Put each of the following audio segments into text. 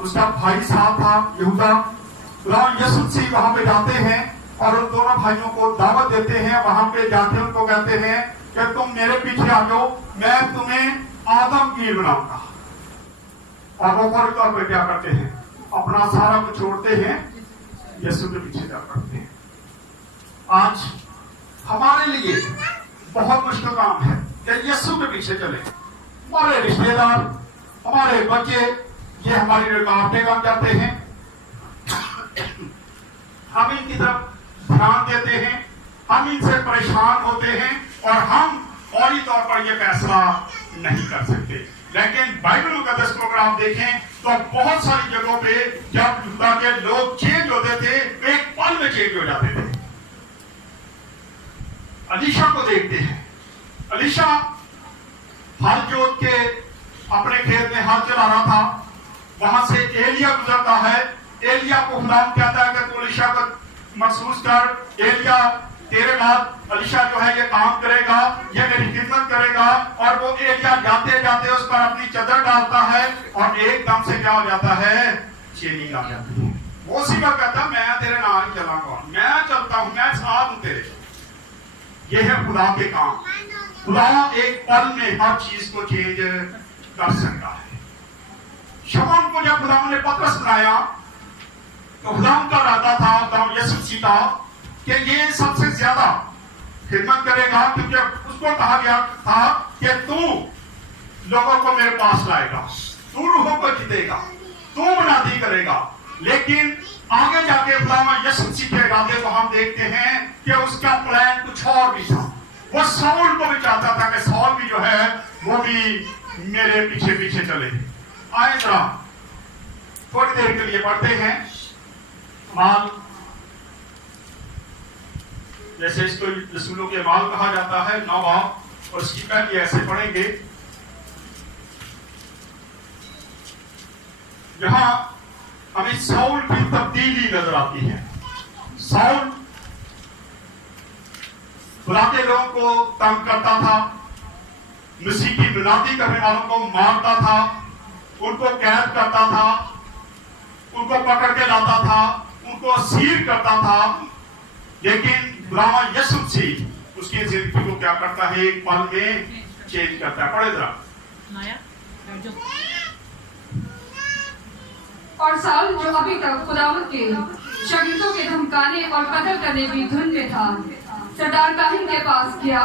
उसका भाई साथ था यहूदा। खुदावन यीशु मसीह वहां पे जाते हैं और उन दोनों भाइयों को दावत देते हैं। वहां पे जाके उनको कहते हैं कि तुम मेरे पीछे आ जाओ, मैं तुम्हें आदमगीर बनाऊंगा। और वो फौरी तौर पर क्या करते हैं, अपना सारा कुछ छोड़ते हैं, यीशु के पीछे जा पड़ते हैं। आज हमारे लिए बहुत मुश्किल काम है कि यीशु के पीछे चले। हमारे रिश्तेदार, हमारे बच्चे, ये हमारी रुकावटें बन जाते हैं। हम इनकी तरफ ध्यान देते हैं, हम इनसे परेशान होते हैं और हम फौरी तौर पर यह फैसला नहीं कर सकते। लेकिन बाइबल मुकद्दस को अगर आप देखें तो बहुत सारी जगहों पे जब यहूदा के लोग चेंज होते थे, एक पल में चेंज हो जाते थे। अलीशा को देखते हैं, अलीशा हल जोत के अपने खेत में हल चला रहा था। वहां से एलिया गुजरता है। एलिया को खुदा कहता है कि तू अलीशा को महसूस कर, एलिया तेरे बाद अलीशा जो है ये काम करेगा, ये मेरी खिदमत करेगा। और वो एलिया जाते जाते उस पर अपनी चादर डालता है और एकदम से क्या हो जाता है, चेंजिंग आ जाती है। वो उसी पर कहता है मैं तेरे नाल ही चलाऊंगा, मैं चलता हूं, मैं साथ हूं तेरे। ये है खुदा के काम। खुदा एक पल में हर चीज को चेंज कर सकता है। शमौन को जब खुदा ने पतरस बनाया तो खुदा का इरादा था, खुदा यीशु मसीह था कि ये सबसे ज्यादा खिदमत करेगा, क्योंकि उसको कहा गया था कि तू लोगों को मेरे पास लाएगा, तू रूहों को जीतेगा, तू मनादी करेगा। लेकिन आगे जाके खुदा यीशु मसीह के इरादे को हम देखते हैं कि उसका प्लान कुछ और भी था। वो साउल को भी चाहता था कि साउल भी जो है वो भी मेरे पीछे पीछे चले। आए जरा थोड़ी देर के लिए पढ़ते हैं माल, जैसे इसको रसूलों के माल कहा जाता है, 9 बाब, और इसकी पहली ऐसे पढ़ेंगे। यहां हमें साउल की तब्दीली नजर आती है। साउल खुदा के लोगों को तंग करता था, मसीह की मुनादी करने वालों को मारता था, उनको कैद करता था, उनको पकड़ के लाता था, उनको असीर करता था। लेकिन खुदा यीशु मसीह उसकी जिंदगी को क्या करता है, एक पल में चेंज करता है। पढ़े जरा। और साउल जो अभी तक खुदावंद के शागिर्दों के धमकाने और कत्ल करने की धुन में था, सरदार काहिन के पास गया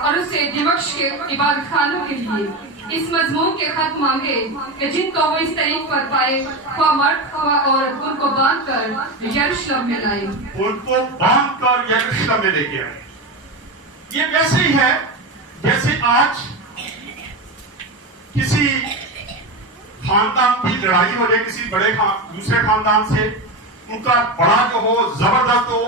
और उससे दमिश्क के इबादत खानों के लिए इस मजमून के खत मांगे कि जिनको वो इस तरीक पर पाए, वह मर्द और उनको बांध कर यरूशलेम में लाए। उनको बांध कर यरूशलेम में लेके आए। ये वैसे ही है जैसे आज किसी खानदान की लड़ाई हो जाए किसी बड़े दूसरे खानदान से, उनका बड़ा जो हो, जबरदस्त हो,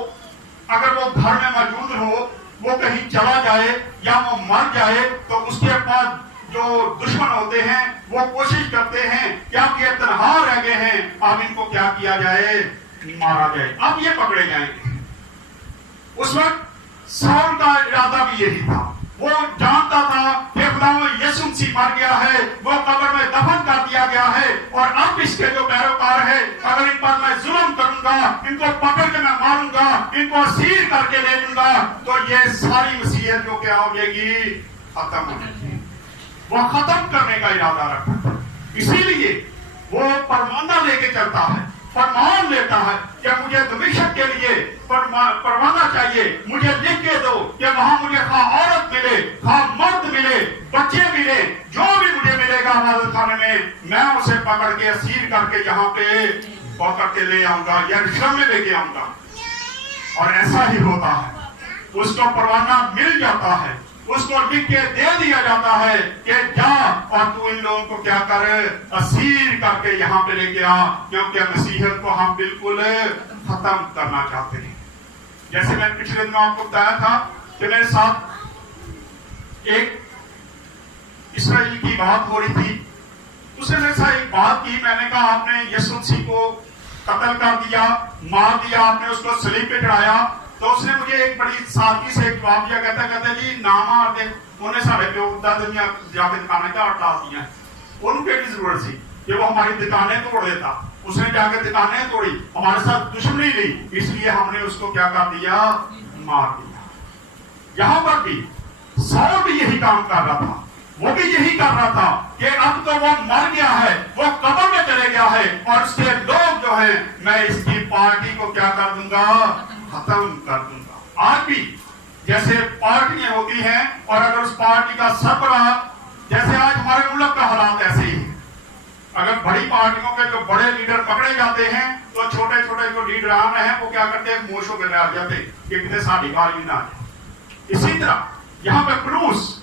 अगर वो घर में मौजूद हो, वो कहीं चला जाए या वो मर जाए, तो उसके बाद जो दुश्मन होते हैं वो कोशिश करते हैं कि अब ये तनहा रह गए हैं, अब इनको क्या किया जाए, मारा जाए, अब ये पकड़े जाएंगे। उस वक्त साउल का इरादा भी यही था। वो जानता था कि खुदा यीशु मसीह मर गया है, वो कब्र में दफन कर दिया गया है, और अब इसके जो पैरोकार है, अगर इन पर मैं जुल्म करूंगा, इनको पकड़ के मैं मारूंगा, इनको असीर करके ले लूंगा, तो ये सारी मसीहत जो क्या हो जाएगी, खत्म हो जाएगी। वो खत्म करने का इरादा रखता था, इसीलिए वो परवाना लेके चलता है, फरमान लेता है कि मुझे दमिश्क के लिए परवाना चाहिए, मुझे लिख के दो कि वहां मुझे खा औरत मिले, खा मर्द मिले, बच्चे मिले, जो भी मुझे मिलेगा इबादत खाने में, मैं उसे पकड़ के असीर करके यहाँ पे पकड़ के ले आऊंगा, यरूशलेम में लेके आऊंगा। और ऐसा ही होता है, उसको परवाना मिल जाता है, उसको लिख के दे दिया जाता है कि जा और तू इन लोगों को क्या कर, असीर करके यहाँ पे लेके आ, क्योंकि मसीहत को हम बिल्कुल खत्म करना चाहते हैं। जैसे मैंने पिछले दिन आपको बताया था कि मेरे साथ एक इस्राएल की बात हो रही थी, उसने मेरे साथ एक बात की, मैंने कहा आपने यीशु मसीह को कत्ल कर दिया, मार दिया, आपने उसको सलीब पे चढ़ाया, तो उसने मुझे एक बड़ी सादगी से एक जवाब दिया, कहता जी ना मार दे, उन्हें साढ़े प्यो दादा जाके दुकाने का डाल दिया, उनको की जरूरत थी, कि वो हमारी दुकानें तोड़ देता। उसने जाकर दुकानें तोड़ी, हमारे साथ दुश्मनी ली, इसलिए हमने उसको क्या कर दिया, मार दिया। यहां पर भी साउल भी यही काम कर रहा था, वो भी यही कर रहा था कि अब तो वो मर गया है, वो कब्र में चले गया है, और उसके लोग जो है मैं इसकी पार्टी को क्या कर दूंगा, खत्म कर दूंगा। आज भी जैसे पार्टियां होती हैं, और अगर उस पार्टी का सरबराह, जैसे आज हमारे मुल्क का हालात ऐसे ही है, अगर बड़ी पार्टियों के जो बड़े लीडर पकड़े जाते हैं तो छोटे छोटे जो लीडर हैं वो क्या करते हैं, मोशों में बैठ जाते कि कितने साड़ी बारी ना आए। इसी तरह यहाँ पे पलूस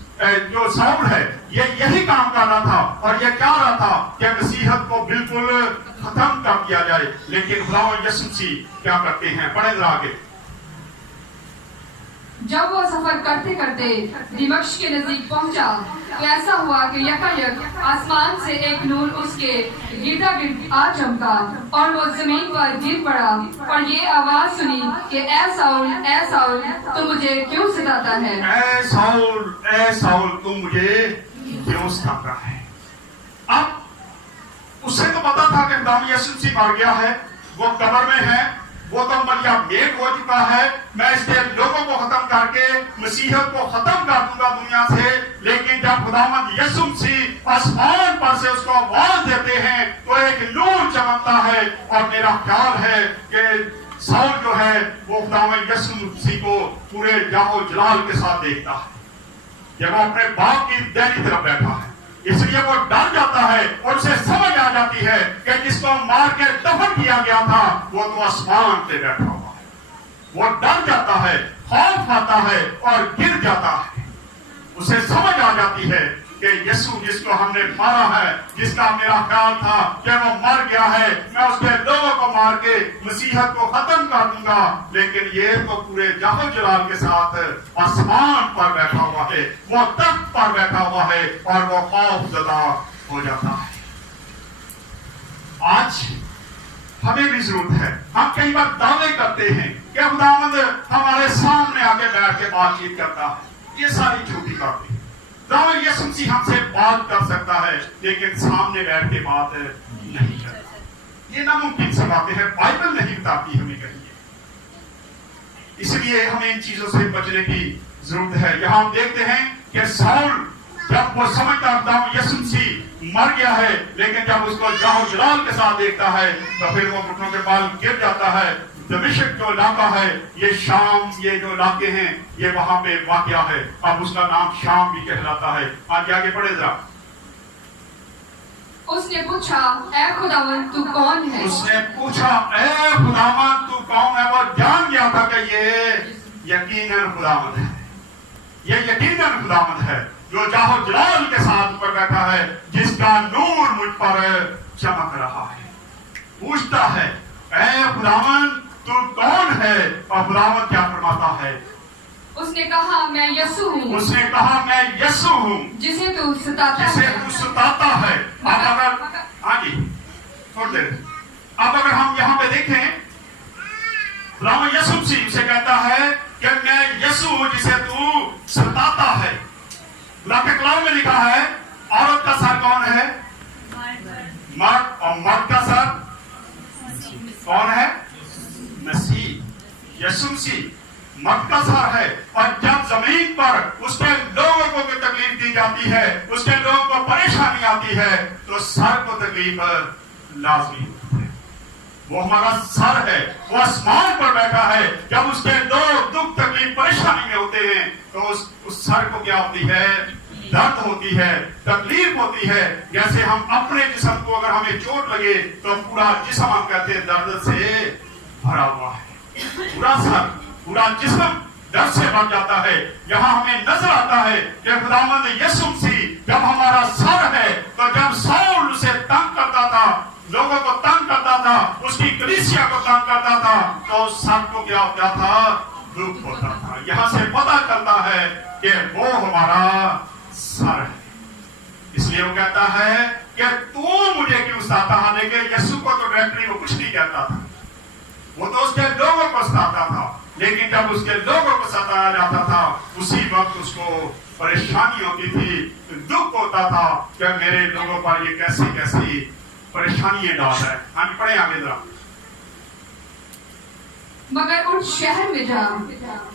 जो साउल है ये यही काम कर रहा था, और ये चाह रहा था कि मसीहत को बिल्कुल खत्म कर दिया जाए। लेकिन खुदावंद यीशु मसीह क्या करते हैं, बड़े आगे जब वो सफर करते करते दिमश्क के नजदीक पहुंचा तो ऐसा हुआ कि यकायक आसमान से एक नूर उसके गिरता गिरता आ चमका और वो जमीन पर गिर पड़ा, और ये आवाज सुनी कि ए साउल तू मुझे क्यों सताता है, ए साउल तू मुझे क्यों सताता है। अब उसे तो पता था कि खुदा यीशु मसीह मर गया है, वो कब्र में है, वो तो मरिया मेट हो चुका है, मैं इसके लोगों को खत्म करके मसीहत को खत्म कर दूंगा दुनिया से। लेकिन जब खुदावंद यीशु मसीह आसमान पर से उसको आवाज देते हैं तो एक नूर चमकता है, और मेरा ख्याल है कि साउल जो है वो खुदावंद यीशु मसीह को पूरे जाहो जलाल के साथ देखता है जब वो अपने बाप की दाहिनी तरफ बैठा है, इसलिए वो डर जाता है, और उसे समझ आ जाती है कि जिसको मार के दफन किया गया था वो तो आसमान पे बैठा हुआ है। वो डर जाता है, खौफ आता है और गिर जाता है। उसे समझ आ जाती है कि यीशु जिसको हमने मारा है, जिसका मेरा ख्याल था कि वो मर गया है, मैं उसके लोगों को मार के मसीहत को खत्म कर दूंगा, लेकिन ये तो पूरे जाहो जलाल के साथ आसमान पर बैठा हुआ है, वो तख्त पर बैठा हुआ है, और वो खौफजदा हो जाता है। आज हमें भी जरूरत है, हम कई बार दावे करते हैं कि खुदावंद हमारे सामने आके बैठ के बातचीत करता है, ये सारी झूठी बातें। यीशु मसीह हमसे बात कर सकता है, लेकिन सामने बैठ के बात नहीं करता, ये नामुमकिन सी बातें हैं, बाइबल नहीं बताती हमें कहीं। इसलिए हमें इन चीजों से बचने की जरूरत है। यहाँ हम देखते हैं कि साउल जब वो समझता यीशु मसीह मर गया है, लेकिन जब उसको जाहो जलाल के साथ देखता है तो फिर वो घुटनों के बाल गिर जाता है। दमिश्क जो इलाका है, ये शाम, ये जो इलाके हैं, ये वहां पे वाक़या है, अब उसका नाम शाम भी कहलाता है। आगे बढ़े जरा। उसने पूछा, ऐ खुदावंद तू कौन है? उसने पूछा, ऐ खुदावंद तू कौन है? वो जान गया था कि ये यकीनन खुदावंद है, ये यकीनन खुदावंद है जो जाहो जलाल के साथ ऊपर बैठा है, जिसका नूर मुझ पर चमक रहा है। पूछता है, ऐ खुदावंद तू कौन है? और खुदावंद क्या फरमाता है? उसने कहा, मैं यीशु हूँ। उसने कहा, मैं यीशु हूँ जिसे तू सताता है। अब अगर हाँ जी थोड़ी देर, अब अगर हम यहाँ पे देखें, खुदावंद यीशु मसीह से कहता है कि मैं यीशु हूँ जिसे तू सताता है। खुदा कलाम में लिखा है, औरत का सर कौन है? मर्द, और मर्द का सर कौन है? मसीह, यीशु मसीह मर्द का सर है। और जब जमीन पर उसके लोगों को तकलीफ दी जाती है, उसके लोगों को परेशानी आती है, तो सर को तकलीफ लाजमी होती है। वो हमारा सर है, वो आसमान पर बैठा है। जब उसके लोग दुख तकलीफ परेशानी में होते हैं तो उस सर को क्या होती है? दर्द होती है, तकलीफ होती है। जैसे हम अपने जिस्म को अगर हमें चोट लगे तो पूरा जिस्म हम कहते हैं दर्द से भरा हुआ है, पूरा सर, पूरा जिस्म दर्द से भर जाता है। यहाँ हमें नजर आता है कि खुदावंद यीशु मसीह जब हमारा सर है, तो जब साउल उसे तंग करता था, लोगों को तंग करता था, उसकी कलीसिया को तंग करता था, तो सर को क्या होता था? दुख होता था। यहाँ से पता चलता है कि वो हमारा सर है। इसलिए वो कहता है कि तू मुझे क्यों सताता है? लेकिन यीशु को तो डायरेक्टली वो कुछ नहीं कहता था, वो तो उसके लोगों को सताता था। लेकिन जब उसके लोगों को सताया जाता था, उसी वक्त उसको परेशानी होती थी, दुख होता था कि मेरे लोगों पर ये कैसी कैसी परेशानियां डाल रहा है। हम पढ़े आगे जरा। मगर उठ शहर में जा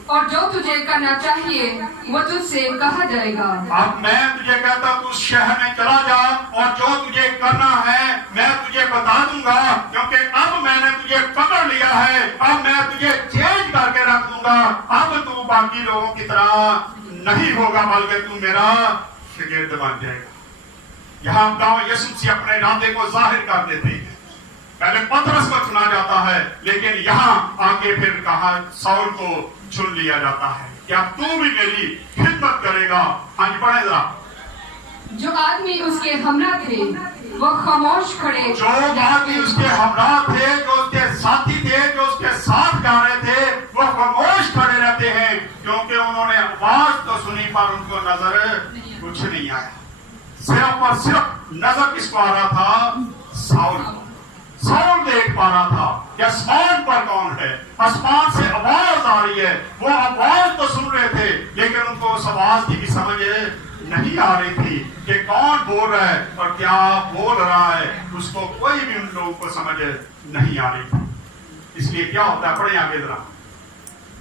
और जो तुझे करना चाहिए वो तुझसे कहा जाएगा। अब मैं तुझे कहता तू शहर में चला जा और जो तुझे करना है मैं तुझे बता दूंगा, क्योंकि अब मैंने तुझे पकड़ लिया है, अब मैं तुझे चेंज करके रख दूंगा। अब तू बाकी लोगों की तरह नहीं होगा, बल्कि तू मेरा शागिर्द बन जाएगा। यहाँ गाँव यीशु मसीह अपने इरादे को जाहिर कर देते हैं। पहले पतरस को चुना जाता है, लेकिन यहाँ आगे फिर कहा साउल को चुन लिया जाता है। क्या तू भी मेरी खिदमत करेगा? हाँ जी पढ़े जरा। जो आदमी उसके हमरा थे वो खामोश खड़े, जो आदमी उसके हमरा थे, जो उसके साथी थे, जो उसके साथ जा रहे थे, वो खामोश खड़े रहते हैं, क्योंकि उन्होंने आवाज तो सुनी पर उनको नजर कुछ नहीं आया। सिर्फ और सिर्फ नजर किसको आ रहा था? साउल को। साउल देख पा रहा था कि आसमान पर कौन है, आसमान से आवाज आ रही है। वो आवाज तो सुन रहे थे, लेकिन उनको उस आवाज की भी समझ नहीं आ रही थी कि कौन बोल रहा है और क्या बोल रहा है। उसको कोई भी उन लोगों को समझ नहीं आ रही थी। इसलिए क्या होता है, पढ़े आगे जरा।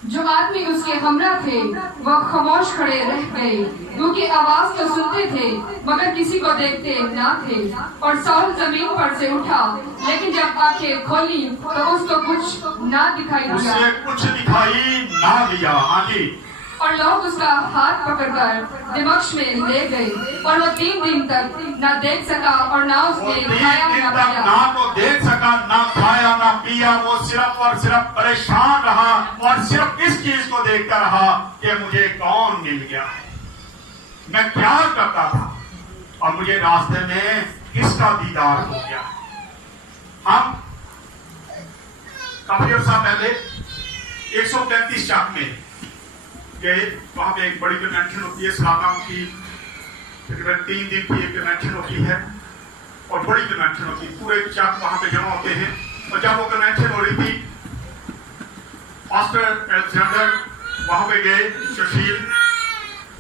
जो आदमी उसके हमरा थे वह खामोश खड़े रह गए, क्योंकि आवाज तो सुनते थे मगर किसी को देखते ना थे। और साउल जमीन पर से उठा, लेकिन जब आंखें खोली तो उसको कुछ ना दिखाई दिया। उसे कुछ दिखाई ना दिया। हाँ जी। और लोग उसका हाथ पकड़कर दिमश्क में ले गए, और वो 3 दिन तक ना देख सका और ना उसने खाया ना पिया। ना तो देख सका, ना खाया ना पिया। वो सिर्फ और सिर्फ परेशान रहा और सिर्फ इस चीज को देखता रहा कि मुझे कौन मिल गया, मैं क्या करता था और मुझे रास्ते में किसका दीदार हो गया। हम काफी अर्सा पहले 135 चक में गए। वहां पे एक बड़ी कन्वेंशन होती है, सलाना की तकरीबन 3 दिन की एक कन्वेंशन होती है और बड़ी कन्वेंशन होती है। पूरे चक वहां पे जमा होते हैं। और जब वो कन्वेंशन हो रही थी, पास्टर अलेक्जेंडर वहां पे गए, सुशील,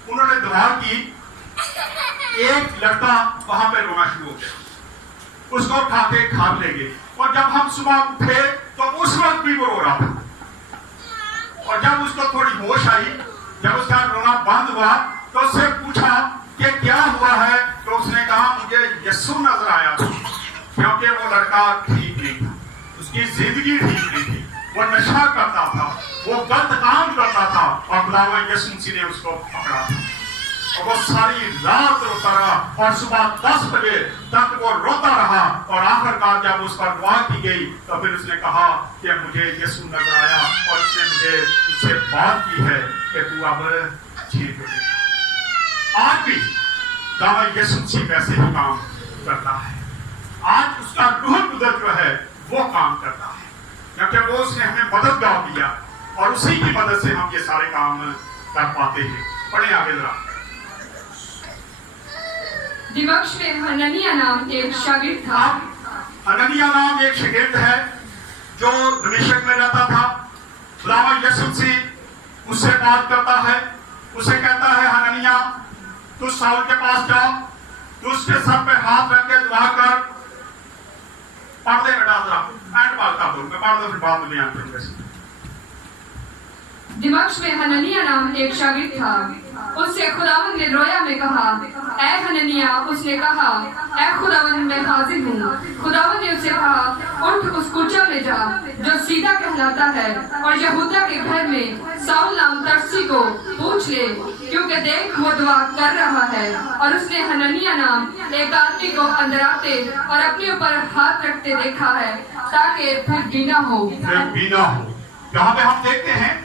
उन्होंने दुआ की। एक लड़का वहां पे रोना शुरू हो गया, उसको उठा के खाद ले गए। और जब हम सुबह उठे तो उस वक्त भी वो रो रहा था। और जब उसको थोड़ी होश आई, जब उसका रोना बंद हुआ, तो उससे पूछा कि क्या हुआ है। तो उसने कहा मुझे यीशु नजर आया था, क्योंकि वो लड़का ठीक नहीं था, उसकी जिंदगी ठीक नहीं थी, वो नशा करता था, वो गलत काम करता था, और खुदावंद यीशु मसीह ने उसको पकड़ा था। और वो सारी रात रोता रहा और सुबह 10 बजे तक वो रोता रहा। और आखिरकार जब उस पर दुआ की गई तो फिर उसने कहा कि मुझे यीशु नजर आया और उसने मुझे उससे बात की है कि तू अब ठीक हो गया। आज भी खुदावंद यीशु मसीह वैसे ही काम करता है। आज उसका रूह कुदरत जो है वो काम करता है, क्योंकि वो उसने हमें मददगार दिया और उसी की मदद से हम ये सारे काम कर पाते हैं। पढ़े आगे जरा। दिमश्क में हननिया नाम एक शागिर्द था। हननिया नाम एक शागिर्द है जो दमिश्क में रहता था। खुदावंद यीशु मसीह उससे बात करता है, उसे कहता है हननिया तू साउल के पास जा, तू उसके सर पे हाथ रख के दुआ कर। पढ़ दे बेटा जरा, एंड बात कर दो, मैं पढ़ दो फिर बाद में ध्यान करूंगा। दिमश्क में हननिया नाम एक शागिर्द था। उससे खुदावंद ने रोया में कहा, ऐ हननिया। उसने कहा, ऐ खुदावंद मैं हाजिर हूँ। खुदावंद ने उससे कहा, उठ उस कूचा में जा जो सीधा कहलाता है और यहूदा के घर में साउल नाम तरसी को पूछ ले, क्योंकि देख वो दुआ कर रहा है। और उसने हननिया नाम एक आदमी को अंदर आते और अपने ऊपर हाथ रखते देखा है, ताकि फिर बीना हो। यहाँ पे हम देखते हैं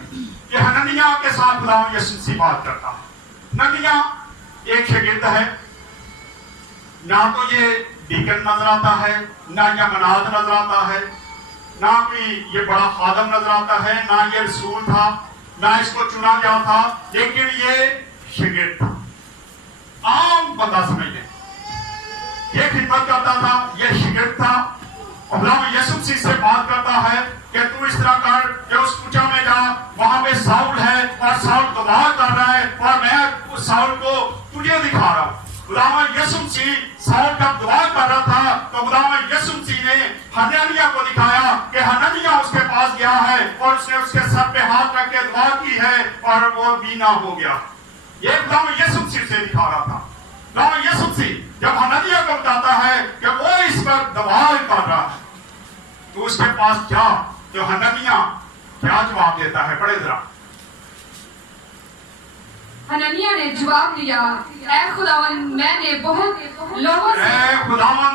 कि हननिया के साथ खुदावंद यीशु मसीह बात करता है। हननिया एक शागिर्द है, ना तो ये डीकन नजर आता है, ना ये मनाद नजर आता है, ना कोई ये बड़ा खादम नजर आता है, ना ये रसूल था, ना इसको चुना गया था, लेकिन ये शागिर्द था, आम बंदा समझ लें। ये खिदमत करता था, ये शागिर्द था। और खुदावंद यीशु मसीह से बात करता है कि तू इस तरह कर कि उस कूचा में जा, वहां पे साउल है और साउल दुआ कर रहा है और मैं उस साउल को तुझे दिखा रहा हूं। खुदावंद यीशु मसीह साउल जब दुआ कर रहा था तो खुदावंद यीशु मसीह ने हनन्याह को दिखाया कि हनन्याह उसके पास गया है और उसने उसके सर पे हाथ रख के दुआ की है और वो बीना हो गया। ये खुदावंद यीशु मसीह से दिखा रहा था। खुदावंद यीशु मसीह जब हनन्याह को बताता है कि वो इस पर दुआ कर रहा है तो उसके पास क्या, तो हनन्याह क्या जवाब देता है, पढ़े जरा। हनन्याह ने जवाब दिया, ऐ खुदावंद मैंने बहुत लोगों से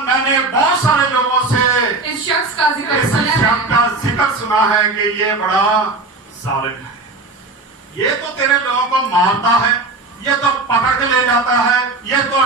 मैंने बहुत सारे लोगों से इस शख्स का जिक्र इस सुना शख्स है। का जिक्र सुना है कि ये बड़ा जालिम है, ये तो तेरे लोगों को मारता है, ये तो पकड़ के ले जाता है, ये तो